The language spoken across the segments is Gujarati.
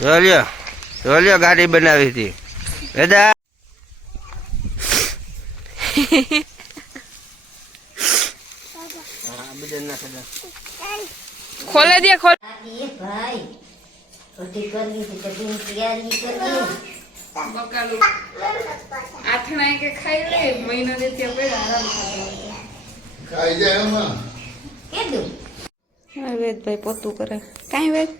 જોલ્યો જોલ્યો ગાડી બનાવી હતી. વેદા ખોલે દે ખોલ. ભાઈ બધી કરવી તો બધી તૈયારી કરવી બકાલું આથણા કે ખાઈ લે મહિનો દે ત્યાં પહેલા આરામ ખાઈ જાય એમાં. કીધું હા વેદભાઈ પોતું કરે. કાંઈ વેદ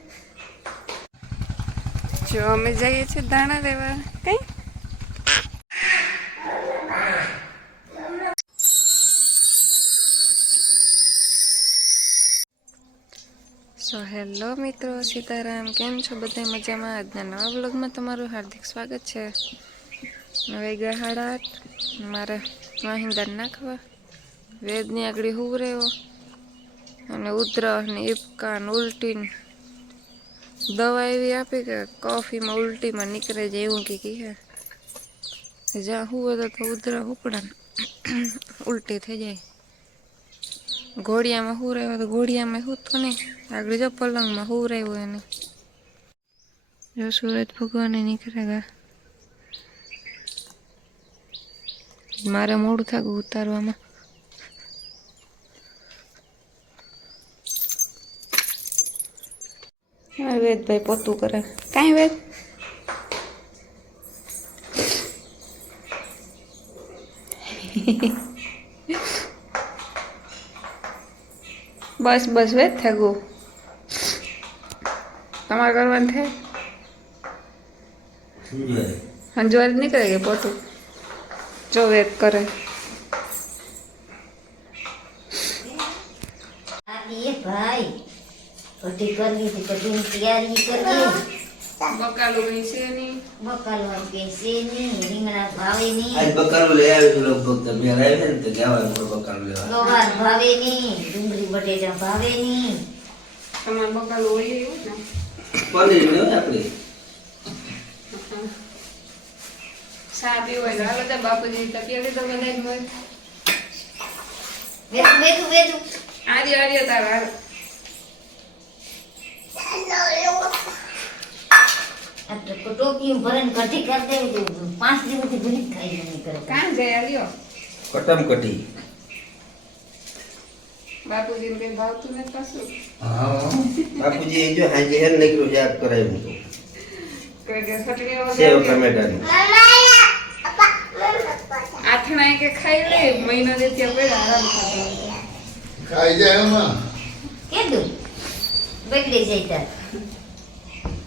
જો અમે જઈએ છીએ દાણા લેવા. કઈ? સો હેલો મિત્રો, સીતારામ. કેમ છો? બધા મજામાં? આજના નવા બ્લોગમાં તમારું હાર્દિક સ્વાગત છે. હવે ગહાડાટ મારે વાહિંદા નાખવા. વેદની આગળ હું રહ્યો અને ઉધરસ ને ઇપકા ને ઉલટી ને દવા એવી આપી કે કોફીમાં ઉલટીમાં નીકળે જાય એવું કે કહે. જ્યાં હું હતો તો ઉધરા ઉપડા ઉલટી થઈ જાય. ઘોડિયામાં રહ્યો તો ઘોડિયામાં તો નહીં. આગળ જો પલંગમાં હું રહ્યો એને જો સૂરજ ભગવાને નીકળે ગયા મારે મોડું થાકું ઉતારવામાં હા વેદભાઈ પોતું કરે. કાંઈ વેદ? બસ બસ વેદ થાગું તમારે કરવાનું થાય હંજવાર નીકળે કે પોતું? જો વેદ કરે આદિ એ ભાઈ બધી કરવી હતી તો બધી તૈયારી કરવી બકાલું કઈ છે નહીં બકાલો કે છે નહીં રીંગણા ભાવે આજ નહીં બકાલું લઈ આવી છું લગભગ તમે યાર આવી ને તો કહેવાય મારે બકાલું લેવા ગવાર ભાવે નહીં ડુંગળી બટેટા ભાવે નહીં તમારે બકાલું હોય એવું ને પનીર ને હોય આપણી ચા પીવાય તો હાલો તો બાપુજી તો પીવી લીધો બધા જ હોય વેતું વેતું વેતું આર્ય આર્ય તારા હાલ. આ તો ટોપિયું ભરીને કઢી કરી દેવી હતી. પાંચ દિવસથી ભરી જ ખાઈ નહીં કરે કાં જાય આર્યો કટમ કટી બાપુજી ને કઈ ભાવતું નથી પાછું? હા બાપુજી એ જો હાજે હેર નીકળ્યું યાદ કરાવ્યું હતું. કોઈ કે ફટકી વગર સેવ આર્યો. ટમેટાનું. આથણા કે ખાઈ લે મહિનો દે ત્યાં પહેલા આરામ થતો ખાઈ જાય એમાં. કીધું. બગડી જાય તાર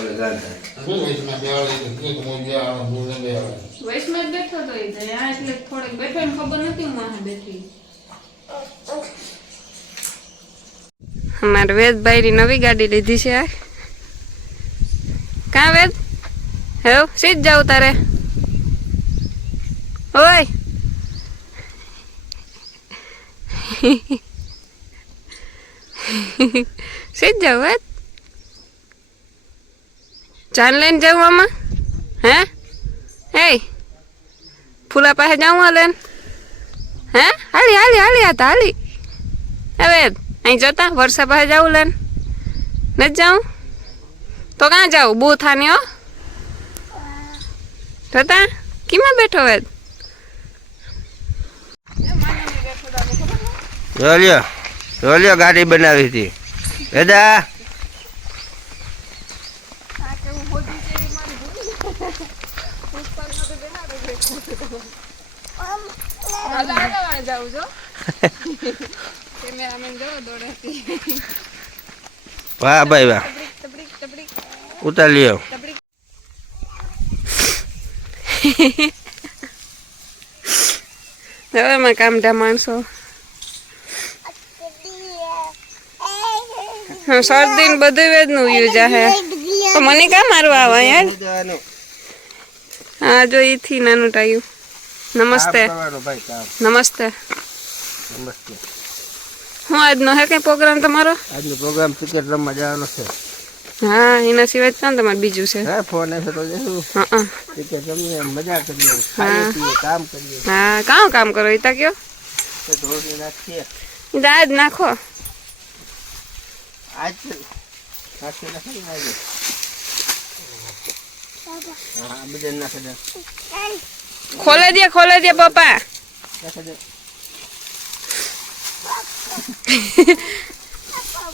નીકળવાનું લીંબુ નાખીને બગડી જાય ફૂંગાઈ જાય હો બાબુ ફૂંગાઈ જાય ઘરના નથી કઈ ફૂંગાઈ જાય ત્યાર લીધા હી છે એટલે એમ બોલે ને ખા. ઘરના આ મેરી જો મારા હાથમાં. ખા, ખા. હા, વાહ. એટલે આ તો લગી ઉપર જાય, કાળે કાંઈ નહીં ને. નહીં જ તારે રાત કરતું. રાખી જતું આ પવન લાગ્યો ને મોટરસાઇકલમાં એટલે ગાંઠા શું વયસમાં બેહાડે છે, કેક મોજી આવે, બોલે બેહાડે. વૈષ્ણવ બેઠો તો એ તો એટલે થોડીક બેઠો ને ખબર નથી હું આ બેઠી અમારે વેદભાઈ ની નવી ગાડી લીધી છે કા કાં વેદ હેવ સીધ જાવ તારે ઓય સીધ જાવ વેદ જાન લઈને જવું આમાં? હે? હે ફૂલા પાસે જાઉં હાલેન હે? હાલી હાલી હાલી, આ હાલી. હવે અહીં જતા વર્ષા પાસે જાઉં લેન નથી જાઉં? તો ક્યાં જાઉં? બૂથાની હો. જતા? કીમાં બેઠો વેદ જોલ્યો જોલ્યો ગાડી બનાવી હતી. વેદા છો કેમેરામેન જો દોડતી વાહ ભાઈ વાહ. તબડીક તબડીક ઉતાર લ્યો. હવે એમાં કામઢા માણસો. હા શરદી ને બધું વેદનું યુજ હે તો મને કા મારવા આવા યાર હા જો ઈથી નાનું ટાયું. નમસ્તે. નમસ્તે. નમસ્તે. હું આજનો હે કઈ પ્રોગ્રામ તમારો? આજનો પ્રોગ્રામ ક્રિકેટ રમવા જવાનો છે. હા એના સિવાય ક્યાં તમારે બીજું છે? હા ફોન આવશે તો જશું હા ક્રિકેટ રમીએ મજા કરીએ ખાઈએ કામ કરીએ. હા કામ કામ કરો? ઈતા કયો? ઢોરને નાખીએ. આજ નાખો. આજ નાખી નાખી નાખી હા બીજા નાખી દે. ખોલે દે ખોલે દે, પપ્પા.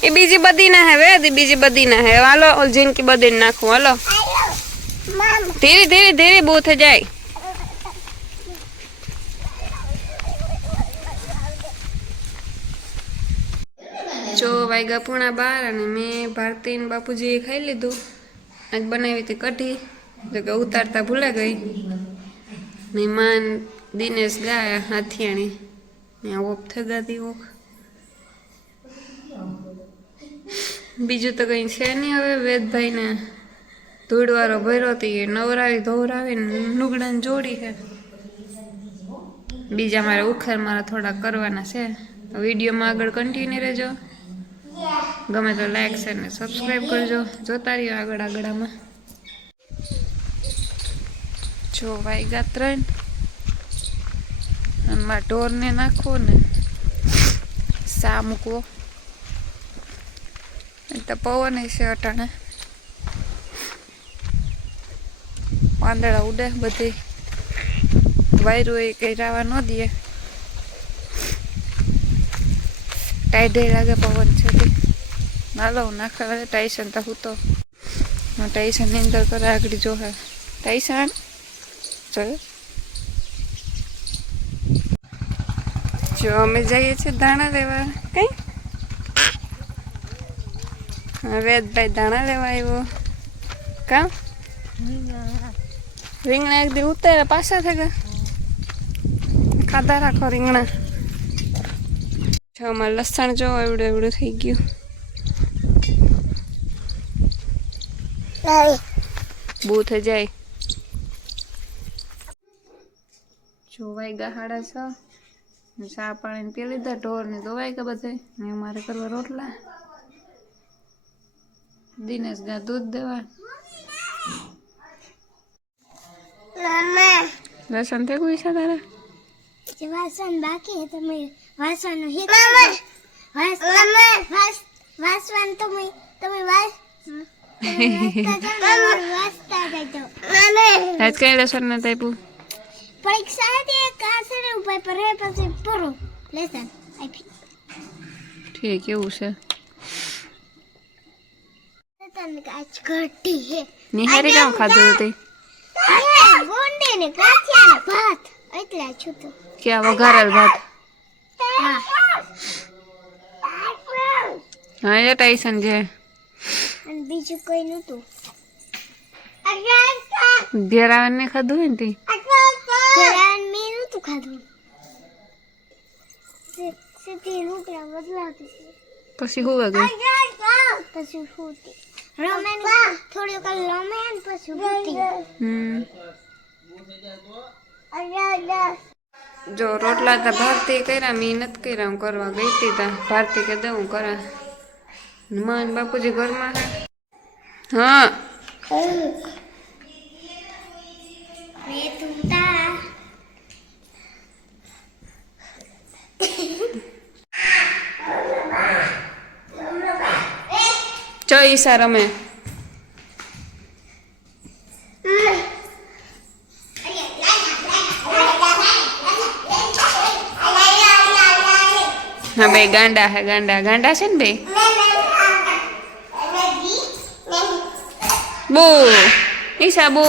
એ બીજી બધી ના હે, વેદ, બીજી બધી ના હવે હાલો જિંદગી બધી નાખું, હાલો. ધીરે ધીરે ધીરે બહુ થઈ જાય. જો વાગ્યા પૂણા બાર અને મેં ભારતી ને બાપુજીએ ખાઈ લીધું. આજ બનાવી હતી કઢી. જો કે ઉતારતા ભૂલા ગઈ. મહેમાન દિનેશ ગયા હાથિયાણી. ત્યાં ઓફ થઈ ગાતી ઓફ બીજું તો કંઈ છે નહીં હવે વેદભાઈને ધૂળવાળો ભર્યો હતી નવરાવી ધોવરાવીને લુગડાને જોડી છે. બીજા મારે ઉખેર મારા થોડા કરવાના છે. વિડીયોમાં આગળ કન્ટિન્યુ રહેજો. ગમે તો લાઈક શેર ને સબસ્ક્રાઈબ કરજો. જોતા રહ્યો આગળ આગળ આમાં. જો વાયગા ત્રણ. એમાં ઢોરને નાખો ને સા મૂકવો. તો પવન છે અટાણે. પાંદડા ઉડે બધી. વાયરું એ કઈ રાવા ન દે. ટાઈડે લાગે પવન છે હાલો નાખા ટાઈસન તો હું તો. ટાઈસનની અંદર કરે આગળ જો હે ટાઈસન? જો અમે જઈએ છીએ દાણા લેવા. કઈ? વેદભાઈ દાણા લેવા આવ્યો. કા? રીંગણા એક દી ઉતાર્યા પાછા થઈ ગયા ખાધા રાખો રીંગણા. જો અમારે લસણ જો એવડું એવડું થઈ ગયું. બહુ થઈ જાય. જોવાઈ ગયા હાડા છ. ને ચા પાણી પી લીધા ઢોર ને દોવાઈ ગયા બધે? ને મારે કરવા રોટલા. દિનેશ ગયા દૂધ દેવા. લસણ થઈ ગયું છે તારે? વાસણ બાકી તમે વાસણ હિત વાસ વાસ વાસવાન તમે તમે વાસ આજ કઈ લસણ નથી આપ્યું? પરીક્ષા હતી એક આસરે ઉપર પર એ પછી પૂરું. લેસન આપી ઠીક એવું છે. તને કાચ ઘટી હે નિહારી કામ ખાધું હતી. ગોંડે ને કાચિયા ને ભાત. એટલા છું તો. કે વઘારેલ ભાત. હા હા એ ટાઈસન છે. અને બીજું કોઈ નહોતું. ઘેર આવીને ખાધું હોય ને તી ઘરાન મેં નહોતું ખાધું સીધી રૂપિયા બદલાતી પછી હું ગઈ પછી ફૂટી રમે થોડી વખત રમે ને પછી ફૂટી હમ જો રોટલા તા ભારતી કર્યા મેં નથી કર્યા હું કરવા ગઈ હતી તા ભારતી કે દે હું કરા મન બાપુજી ઘરમાં છે હા મેં તુંતા ચો ઈશા રમે હા ભાઈ ગાંડા હે ગાંડા ગાંડા છે ને ભાઈ બુ ઈશા બુ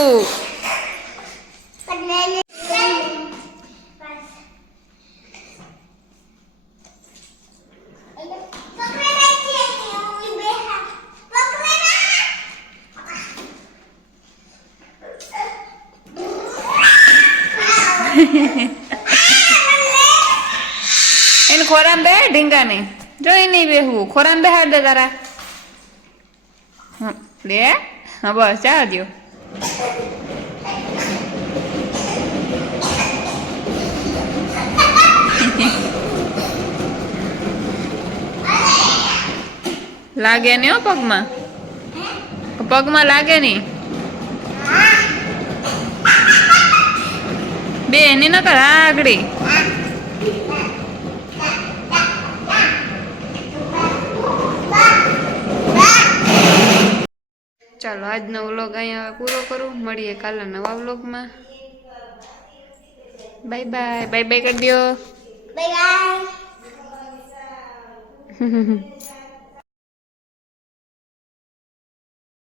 એને ખોરામ બે ઢીંગાને. જોઈ નહીં બેહવું ખોરામ બે બેહાડ દે તારા. લે હા, બસ ચા દો લાગે નહીં હો પગમાં? પગમાં લાગે નહીં? બે એની ન કર આગળી. ચાલો આજનો વ્લોગ અહીંયા પૂરો કરું. મળીએ કાલના નવા વ્લોગમાં. Bye bye. બાય બાય કરી દો બાય બાય.